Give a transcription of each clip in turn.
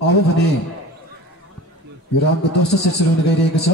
अब भने यो राउन्डको दोस्रो सेट सुरु हुन गइरहेको छ।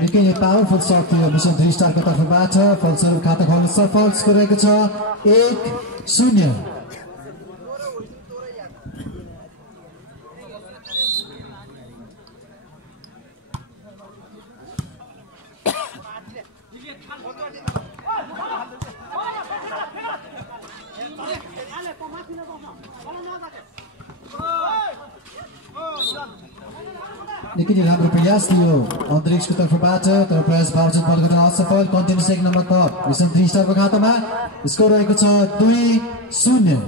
निकै नै पावरफुल सर्ट थियो मिसन 3 स्टारको तर्फबाट। फलस्वरूप खाता खोल्न सफल स्कोर रहेको छ 1-0। निकै नै राम्रो प्रयास थियो अन्तरिक्षको तर्फबाट, तर प्रयास बावजुद बल गर्न असफल। कन्टिन्युस 1 नम्बर कप मिसन 3 स्टारको खातामा स्कोर रहेको छ 2-0।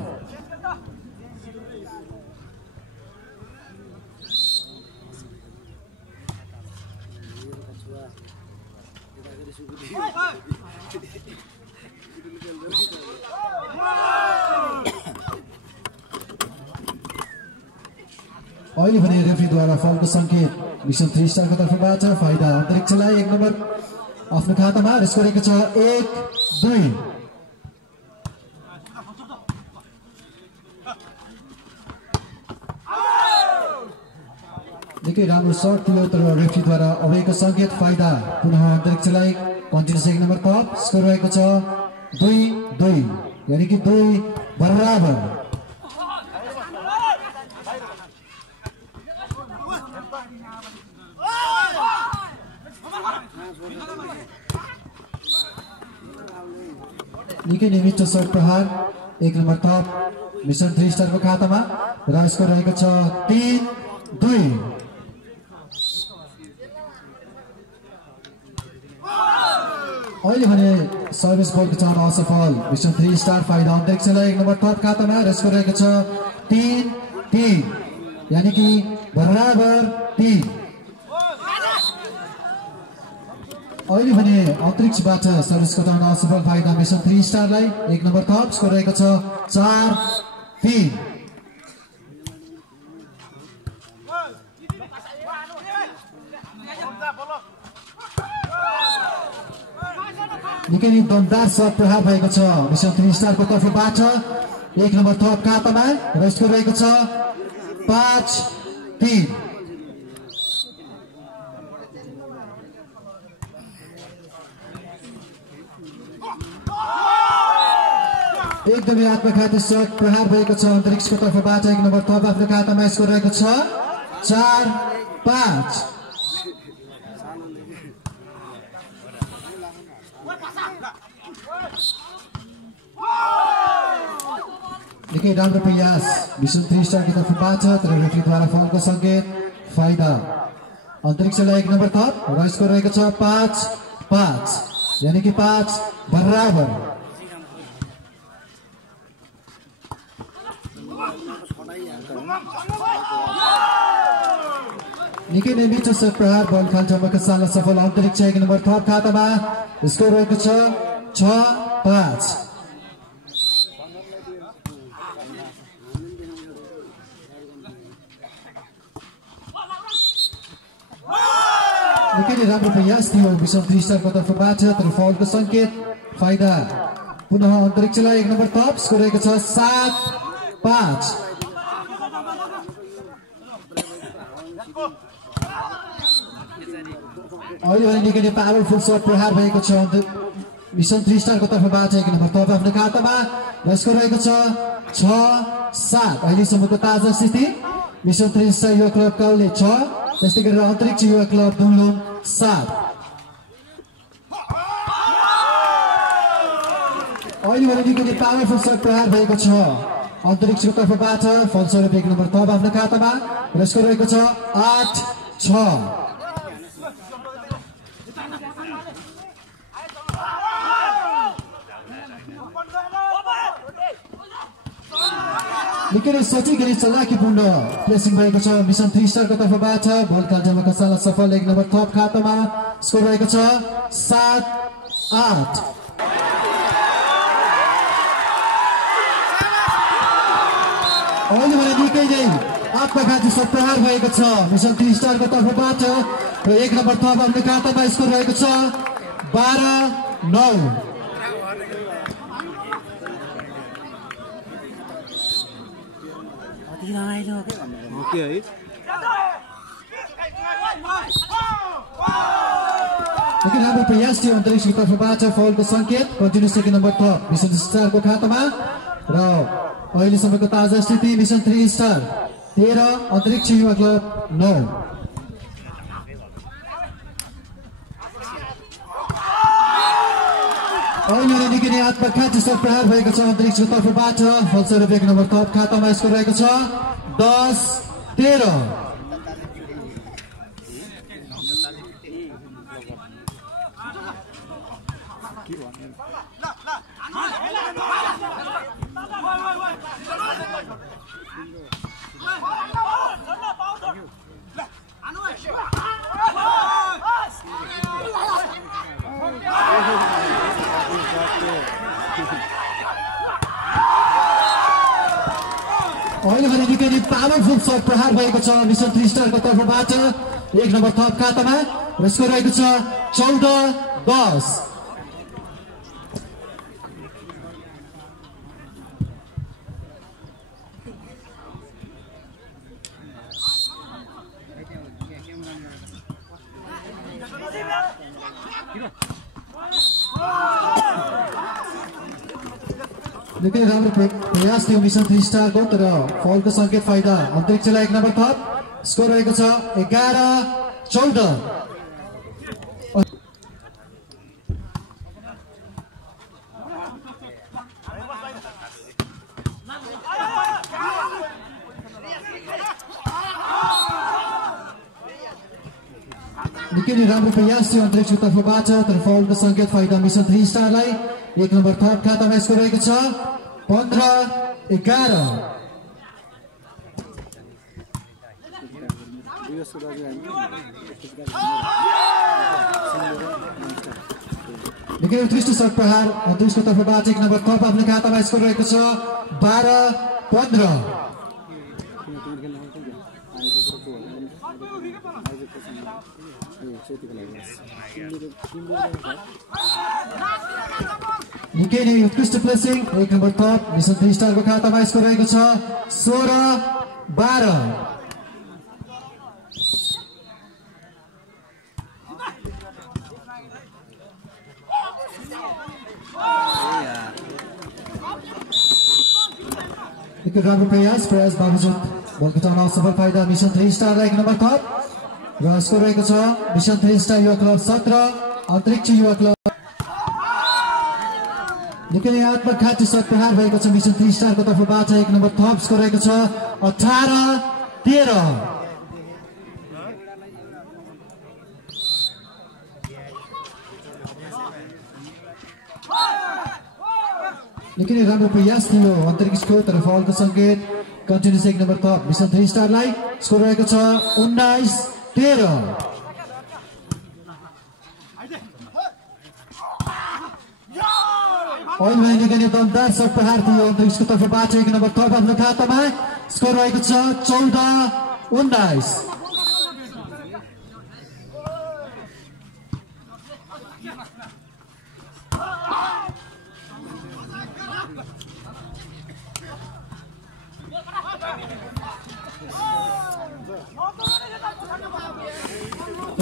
अहिले भने रेफ्रीद्वारा फलको सङ्केत मिसन 3 स्टारको तर्फबाट। फाइदा अन्तरिक्षलाई 1 नम्बर आफ्नो खातामा स्कोर रहेको छ 1-2। निकै राम्रो सर्ट थियो तर रेफ्रीद्वारा अबेको सङ्केत फाइदा पुनः अन्तरिक्षलाई। कन्टिन्युस 1 नम्बर कप स्कोर रहेको छ 2-2, यानी कि 2 बराबर। निकै नै मिठो सर्ट प्रहार 1 नम्बर कप मिसन 3 स्टारको खातामा र स्कोर रहेको छ 3-2। अहिले भने सर्भिस बलको चाहना असफल मिसन 3 स्टार। फाइदा अन्तरिक्षलाई 1 नम्बर कप खातामा र स्कोर रहेको छ 3-3, यानी कि बराबर 3। अहिले भने अन्तरिक्षबाट सर्भिसको चाहना असफल। फाइदा मिसन 3 स्टारलाई 1 नम्बर कप स्कोर रहेको छ 4-3। निकै नै दमदार सर्ट प्रहार भएको छ मिसन 3 स्टारको तर्फबाट 1 नम्बर कप खातामा र स्कोर रहेको छ 5-3। एकदमै आत्मघाती सर्ट प्रहार भएको छ अन्तरिक्षको तर्फबाट 1 नम्बर कप आफ्नो खातामा स्कोर रहेको छ 4-5। निकै राम्रो प्रयास मिसन 3 स्टारको तर्फबाट, तर रेफ्रीद्वारा फलको सङ्केत फाइदा अन्तरिक्षलाई 1 नम्बर कप र स्कोर रहेको छ 5-5, यानी कि 5 बराबर। निकै नै मिठो सर्ट प्रहार बल खाल्टामा खसाल्न सफल अन्तरिक्ष 1 नम्बर कप खातामा स्कोर रहेको छ 6-5। निकै नै राम्रो प्रयास थियो मिसन 3 स्टारको तर्फबाट, तर फलको सङ्केत फाइदा पुनः अन्तरिक्षलाई 1 नम्बर कप स्कोर रहेको छ 7-5। अहिले भने निकै नै पावरफुल सर्ट प्रहार भएको छ मिसन 3 स्टारको तर्फबाट 1 नम्बर कप आफ्नो खातामा र स्कोर रहेको छ 6-7। अहिलेसम्मको ताजा स्थिति मिसन 3 स्टार युवा क्लब काउले 6, त्यस्तै गरेर अन्तरिक्ष युवा क्लब दुम्लुङ 7। अहिले भने निकै नै पावरफुल सर्ट प्रहार भएको छ अन्तरिक्षको तर्फबाट। फलस्वरूप 1 नम्बर कप आफ्नो खातामा र स्कोर रहेको छ 8-6। निकै नै सोचिकन चलाकीपूर्ण प्लेसिङ भएको छ मिसन 3 स्टारको तर्फबाट बल काल्जामा खसाल्न सफल 1 नम्बर थप खातामा स्कोर रहेको छ 7-8 अहिले भने निकै नै आत्मघाती प्रहार भएको छ मिसन 3 स्टारको तर्फबाट र 1 नम्बर थप आफ्नो खातामा स्कोर रहेको छ 12-9 ओके है लेकिन हाम्रो प्रयास थियो अन्तरिक्षको तर्फबाट फाउलको सङ्केत कन्टिन्यू सेकेन्ड नम्बर थप मिसन स्टारको खातामा र अहिलेसम्मको ताजा स्थिति मिसन 3 स्टार 13 अन्तरिक्ष युवा क्लब 9 अहिले निकै नै आत्मघाती प्रहार भएको छ अन्तरिक्षको तर्फबाट फलस्वरूप 1 नम्बर थप खातामा स्कोर रहेको छ 10-13 अहिले भने निकै नै पावरफुल सट प्रहार भएको छ मिसन 3 स्टारको तर्फबाट 1 नम्बर थप खातामा र स्कोर रहेको छ 14-10 निकै राम्रो प्रयास थियो मिसन 3 स्टारको तर फलको सङ्केत फाइदा अन्तरिक्षलाई 1 नम्बर थप स्कोर रहेको छ 11-14 निकै नै राम्रो प्रयास थियो अन्तरिक्षको तर्फबाट तर फलको सङ्केत फाइदा मिसन 3 स्टारलाई 1 नम्बर थप खातामा स्कोर रहेको छ 15-11 निकै उत्कृष्ट सट प्रहार अन्तरिक्षको तर्फबाट 1 नम्बर थप आफ्नो खातामा स्कोर रहेको छ 12-15 निकै नै उत्कृष्ट प्लेसिङ 1 नम्बर थप मिसन 3 स्टारको खातामा स्कोर रहेको छ 16-12 निकै राम्रो प्रयास बावजुद बल घटाउन असफल फाइदा मिसन 3 स्टारलाई 1 नम्बर थप र स्कोर रहेको छ मिसन 3 स्टार युवा क्लब 17 अन्तरिक्ष युवा क्लब निकै नै आत्मघाती सट प्रहार भएको छ मिसन 3 स्टारको तर्फबाट 1 नम्बर थप स्कोर रहेको छ 18-13 निकै नै राम्रो प्रयास थियो अन्तरिक्षको तर फलको सङ्केत कन्टिन्युस 1 नम्बर थप मिसन 3 स्टारलाई स्कोर रहेको छ 19-13 अहिले निकै नै दमदार सट प्रहार थियो अन्तरिक्षको तर्फबाट 1 नम्बर थप आफ्नो खातामा स्कोर रहेको छ 14-19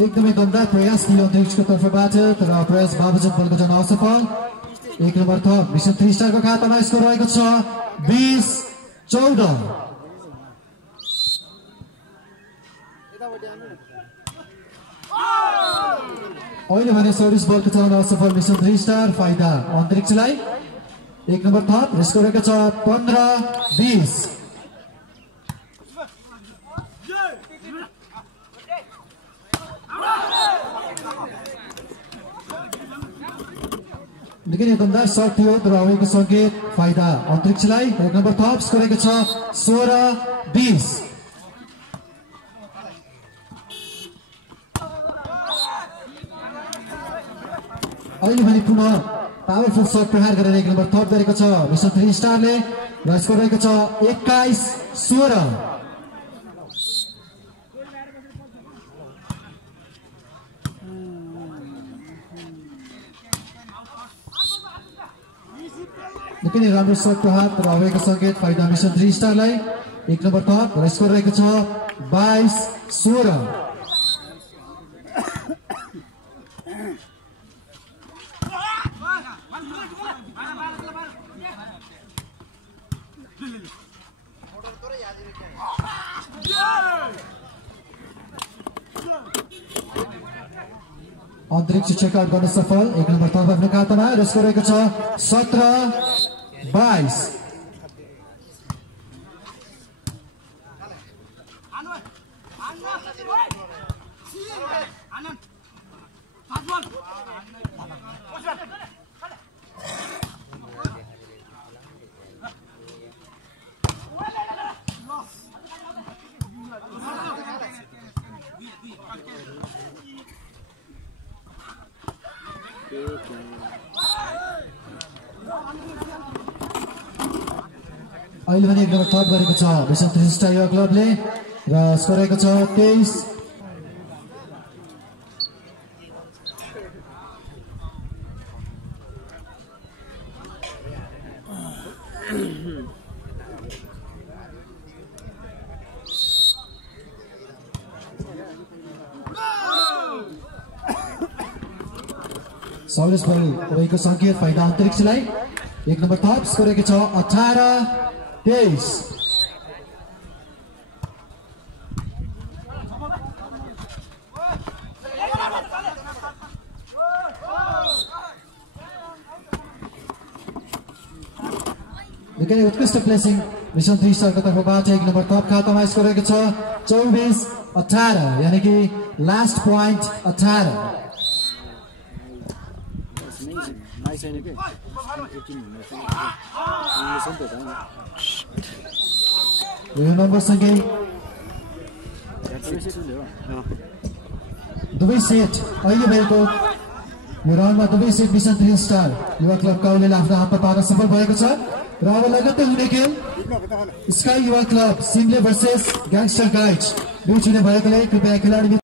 एकदमै दमदार प्रयास थियो अन्तरिक्षको तर्फबाट तर प्रयास बावजुद बल घटाउन असफल 1 नम्बर थप मिसन 3 स्टारको खातामा स्कोर रहेको छ 20-14 अहिले भने सर्भिस बल घटाउन असफल मिसन 3 स्टार फाइदा अन्तरिक्षलाई 1 नम्बर थप स्कोर रहेको छ 15-20 निकै नै दमदार सर्ट थियो तर अबको संकेत फाइदा अन्तरिक्षलाई। एक नम्बर थप स्कोर गरेको छ 16-20। अहिले भने पुनः पावरफुल सर्ट प्रहार गरेर एक नम्बर थप गरेको छ मिसन 3 स्टारले र स्कोर रहेको छ 21-16। निकै नै राम्रो सर्ट प्रहार तर अबको संकेत फाइदा मिसन 3 स्टारलाई। एक नम्बर थप र स्कोर रहेको छ 22-16। अन्तरिक्ष चेकआउट गर्न सफल। एक नम्बर थप आफ्नो खातामा र स्कोर रहेको छ 17-22। अहिले पनि एक नम्बर थप गरेको छ मिसन 3 स्टार युवा क्लबले र स्कोर रहेको छ 23। सर्भिस बल रहेको संकेत फाइदा अन्तरिक्षलाई। एक नम्बर थप स्कोर गरेको छ 18-23। निकै उत्कृष्ट प्लेसिङ मिसन 3 स्टारको तर्फबाट एक नम्बर थप खातामा स्कोर गरेको छ 24-18 यानी कि लास्ट पोइन्ट 18। यो नम्बरसँगै दुवै सेट अहिले भएको यो राउन्डमा दुवै सेट मिसन 3 स्टार युवा क्लब काउलेले आफ्नो हातमा पार्न सफल भएको छ र अब लगत्तै हुने खेल स्काई युवा क्लब सिमले भर्सेस ग्याङ्स्टर गाइड्स दुई चुने भएकोले कृपया खेलाडी